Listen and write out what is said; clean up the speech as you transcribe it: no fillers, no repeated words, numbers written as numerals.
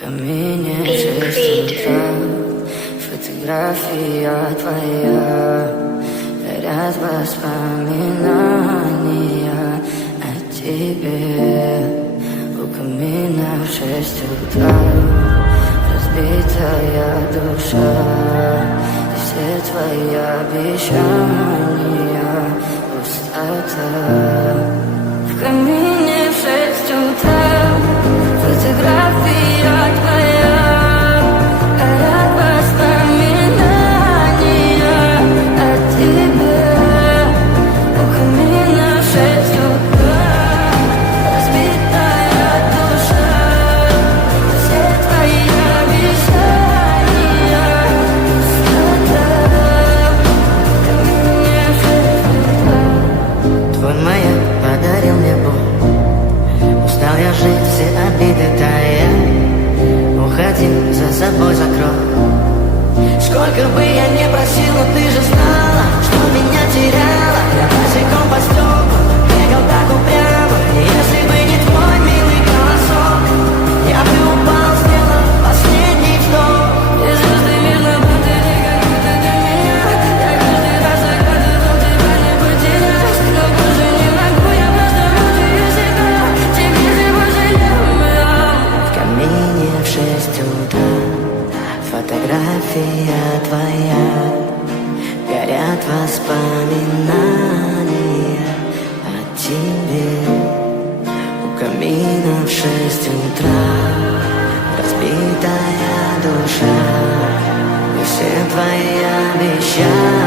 Камине в 6 утра, фотография твоя, горят воспоминания о тебе. У камина в 6 утра, разбитая душа, и все твои обещания пустота. В камине в 6 утра, фотография твоя, горят воспоминания о тебе. У камина в 6 утра, разбитая душа, все твои обещания пустота. В камине в 6 утра. Твой маяк подарил мне боль, устал я жить, все обиды тая. Уходи, за собой закрой. Сколько бы я ни просил, но ты же знала, что меня теряла. Я босиком по стеклу бегал так упрямо. Если бы не твой милый голосок, я бы упал, сделал последний вдох. И звезды мирно будили, как будто для меня. Я каждый раз загадывал тебя не потерять, но больше не могу, я просто мучаю себя. Теперь же пожалел. В камине в 6 утра, фотография твоя, горят воспоминания о тебе. У камина в 6 утра, разбитая душа, и все твои обещания